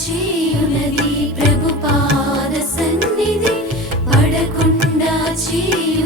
చేయునది ప్రభు పాద సన్నిధి పడకుండా చేయు